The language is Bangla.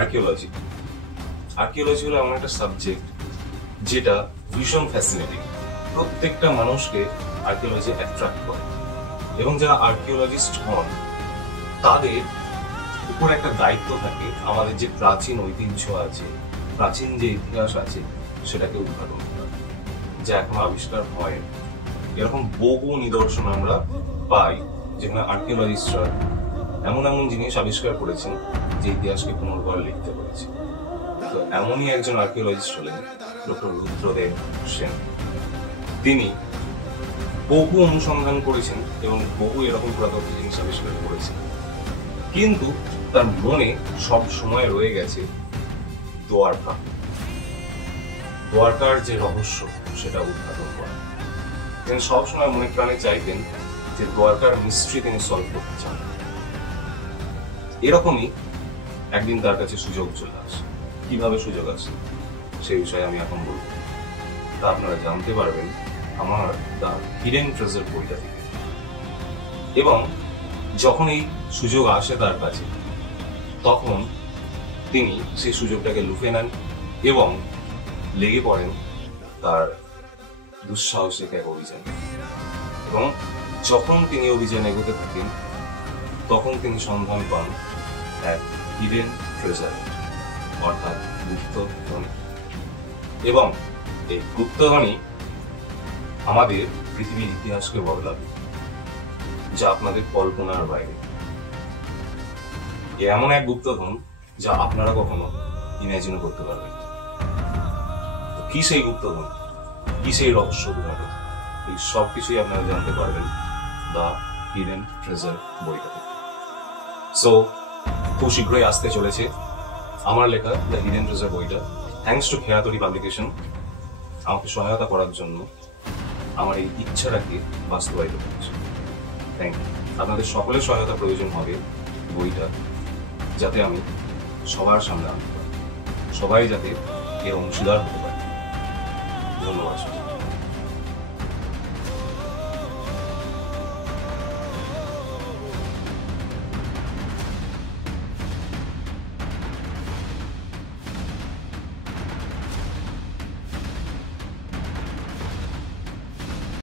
আর্কিওলজি আর্কিওলজি হলো এমন একটা সাবজেক্ট যেটা ভীষণ ফ্যাসিনেটিং। প্রত্যেকটা মানুষকে আর্কিওলজি অ্যাট্রাক্ট করে এবং যারা আর্কিওলজিস্ট হন তাদের উপর একটা দায়িত্ব থাকে আমাদের যে প্রাচীন ঐতিহ্য আছে, প্রাচীন যে ইতিহাস আছে সেটাকে উদ্ঘাটন করা, যা এখনো আবিষ্কার হয়। এরকম বহু নিদর্শন আমরা পাই যেখানে আর্কিওলজিস্টরা এমন এমন জিনিস আবিষ্কার করেছেন যে ইতিহাসকে পুনর্বার লিখতে পেরেছে। তো এমনই একজন আর্কিওলজিস্ট হলেন ডক্টর রুদ্রদেব সেন। তিনি বহু অনুসন্ধান করেছেন এবং বহু এরকম পুরাতত্ত্ব জিনিস আবিষ্কার করেছেন, কিন্তু তার মনে সব সময় রয়ে গেছে দ্বারকার যে রহস্য সেটা উদ্ঘাটন করা। তিনি সবসময় মনে প্রাণে চাইতেন যে দ্বারকার মিস্ট্রি তিনি সলভ করতে চান। এরকমই একদিন তার কাছে সুযোগ চলে আসে। কিভাবে সুযোগ আসে সেই বিষয়ে আমি এখন বলবো, তা আপনারা জানতে পারবেন আমার দ্য হিডেন ট্রেজার বইটা থেকে। এবং যখন এই সুযোগ আসে তার কাছে, তখন তিনি সেই সুযোগটাকে লুফে নেন এবং লেগে পড়েন তার দুঃসাহসিক এক অভিযানে। এবং যখন তিনি অভিযানে এগোতে থাকেন তখন তিনি সন্ধান পান এক হিডেন ট্রেজার, অর্থাৎ গুপ্তধনী। এবং এই গুপ্তধনী আমাদের পৃথিবীর ইতিহাসকে বদলাবে, যা আপনাদের কল্পনার বাইরে। এমন এক গুপ্তধন যা আপনারা কখনো ইমাজিনও করতে পারবেন। কি সেই গুপ্তধন, কি সেই রহস্য উদ্ঘাটন, এই সব কিছুই আপনারা জানতে পারবেন দ্য হিডেন ট্রেজার বইটা থেকে। সো খুব শীঘ্রই আসতে চলেছে আমার লেখা দ্য হিডেন ট্রেজার বইটা। থ্যাংকস টু খেয়াতরি পাবলিকেশন আমাকে সহায়তা করার জন্য আমার এই ইচ্ছাটাকে বাস্তবায়িত করেছে। Thank you. আপনাদের সকলের সহায়তা প্রয়োজন হবে বইটা যাতে আমি সবার সামনে আনতে পারি, সবাই যাতে এর অংশীদার হতে পারে। ধন্যবাদ।